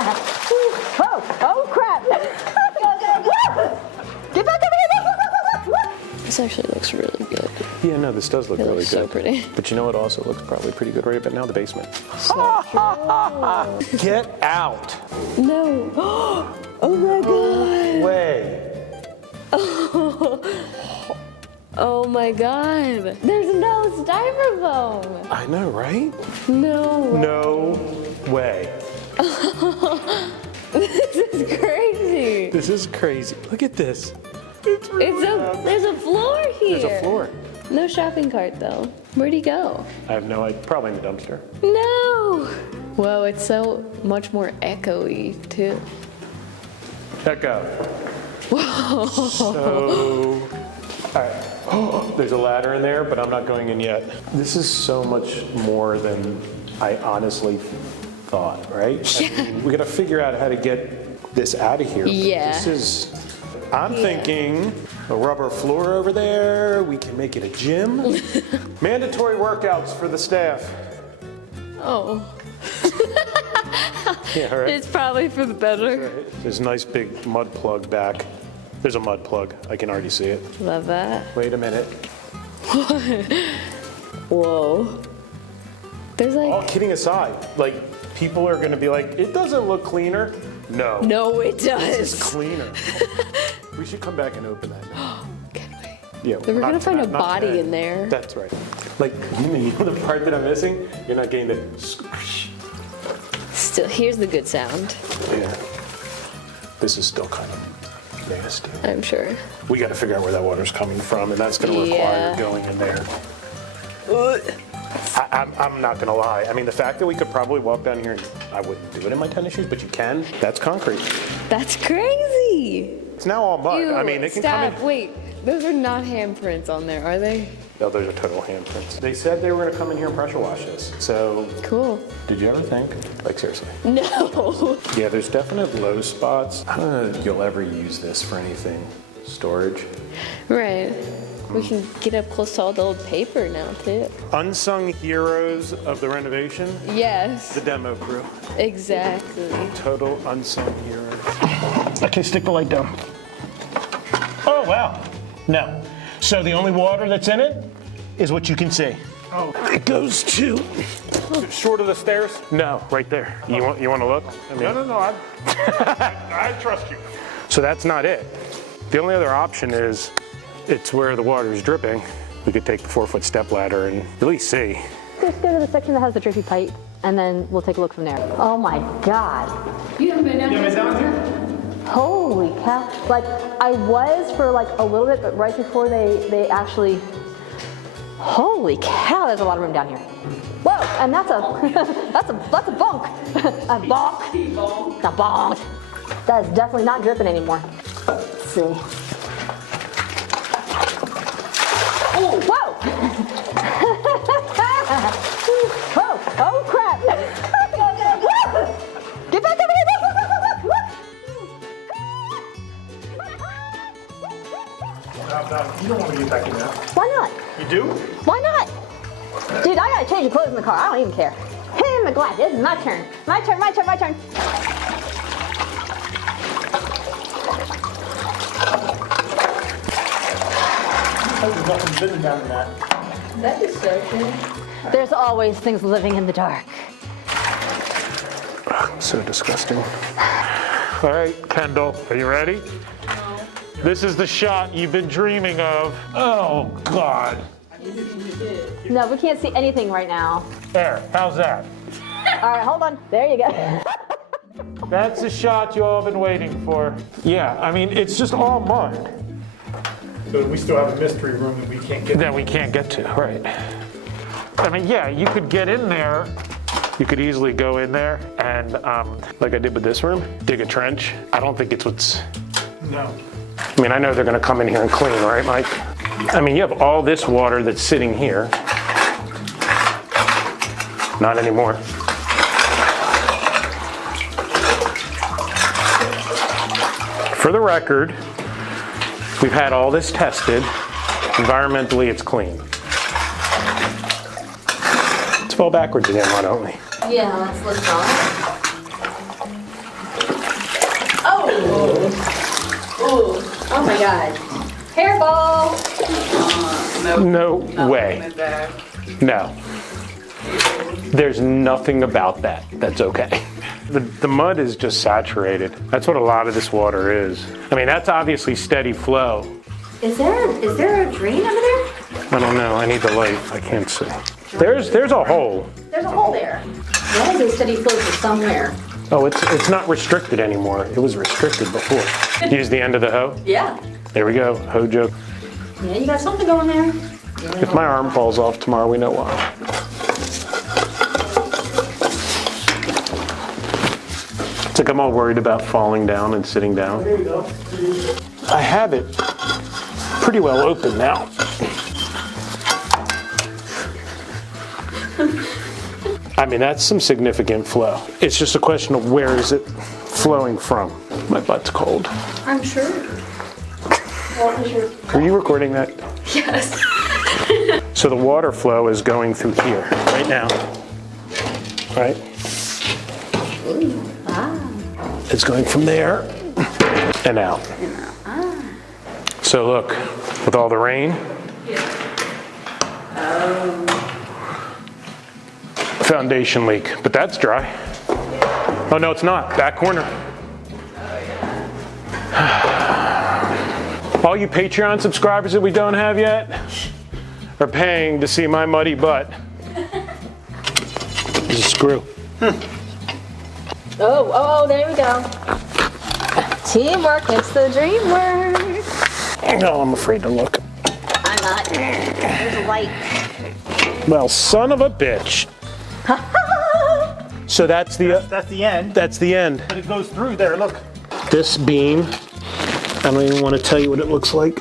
Oh crap! Get back over here! This actually looks really good. Yeah, no, this does look It really looks good. so pretty. But you know what also looks probably pretty good right about now? The basement. So Get out! no. Oh my god. Way. Oh my god. There's no styrofoam. I know, right? No. No way. This is crazy. This is crazy. Look at this. It's really There's a floor here. There's a floor. No shopping cart though. Where'd he go? I have no idea. Probably in the dumpster. No. Whoa, it's so much more echoey too. Echo. Whoa. So, all right. Oh, there's a ladder in there, but I'm not going in yet. This is so much more than I honestly thought, right? Yeah. I mean, we got to figure out how to get this out of here. Yeah. This is. I'm thinking a rubber floor over there. We can make it a gym. Mandatory workouts for the staff. Oh. Yeah, all right. It's probably for the better. There's a nice big mud plug back. There's a mud plug. I can already see it. Love that. Wait a minute. Whoa. There's All like. kidding aside, like people are going to be like, it doesn't look cleaner. No. No, it This is does. cleaner. We should come back and open that now. Can we? Yeah. We're gonna find a body today. in there. That's right. Like, you know the part that I'm missing? You're not getting the squish. Still, here's the good sound. Yeah. This is still kind of nasty. I'm sure. We got to figure out where that water's coming from, and that's going to require Yeah. going in there. I'm not gonna lie. I mean, the fact that we could probably walk down here, and I wouldn't do it in my tennis shoes, but you can. That's concrete. That's crazy. It's now all mud. Ew, I mean, it can stop. come in. Wait, those are not handprints on there, are they? No, those are total handprints. They said they were gonna come in here and pressure wash this. So, Cool. did you ever think? Like, seriously? No. Yeah, there's definite low spots. I don't know if you'll ever use this for anything. Storage. Right. We can get up close to all the old paper now, too. Unsung heroes of the renovation, Yes, the demo crew. exactly. Total unsung heroes. Okay, stick the light down. Oh, wow. No. So the only water that's in it is what you can see. Oh. It goes to... Short of the stairs? No, right there. You want to look? I mean, no. I trust you. So that's not it. The only other option is it's where the water is dripping. We could take the 4-foot step ladder and at least see. Just go to the section that has the drippy pipe, and then we'll take a look from there. Oh my God. You haven't been down here? Holy cow. Like, I was for like a little bit, but right before they actually, holy cow, there's a lot of room down here. Whoa, and that's a, that's a bunk. A bonk. A bonk. That is definitely not dripping anymore. Let's see. Oh, whoa! Whoa, oh crap! Get back over here! You don't want to get back in there. Why not? You do? Why not? Dude, I gotta change your clothes in the car. I don't even care. Hey, McGlass, this is my turn. My turn. There's nothing living down in that. That is so cool. There's always things living in the dark. So disgusting. All right, Kendall, are you ready? No. This is the shot you've been dreaming of. Oh, God. No, we can't see anything right now. There, how's that? All right, hold on. There you go. That's the shot you all been waiting for. Yeah, I mean, it's just all mud. So we still have a mystery room that we can't get. That we can't get to, right. I mean, yeah, you could get in there. You could easily go in there and, like I did with this room, dig a trench. I don't think it's what's... No. I mean, I know they're gonna come in here and clean, right, Mike? I mean, you have all this water that's sitting here. Not anymore. For the record, we've had all this tested. Environmentally, it's clean. Let's fall backwards again, why don't we? Yeah, let's look on. my God. Hairball. No way. My back. No. There's nothing about that that's okay. The mud is just saturated. That's what a lot of this water is. I mean, that's obviously steady flow. Is there a drain over there? I don't know. I need the light. I can't see. There's a hole. There's a hole there. That is a steady flow to somewhere. Oh, it's not restricted anymore. It was restricted before. Use the end of the hoe. Yeah. There we go. Hoe joke. Yeah, you got something going there. If my arm falls off tomorrow, we know why. It's like I'm all worried about falling down and sitting down. There you go. I have it pretty well open now. I mean, that's some significant flow. It's just a question of where is it flowing from. My butt's cold. I'm sure. Are you recording that? Yes. So the water flow is going through here right now. Right? It's going from there and out. So look, with all the rain, foundation leak, but that's dry. Oh no, it's not. That corner. All you Patreon subscribers that we don't have yet are paying to see my muddy butt. There's a screw. Oh, there we go. Teamwork makes the dream work. No, I'm afraid to look. I'm not. There's a light. Well, son of a bitch. So that's the end. that's the end. But it goes through there, look. This beam, I don't even want to tell you what it looks like.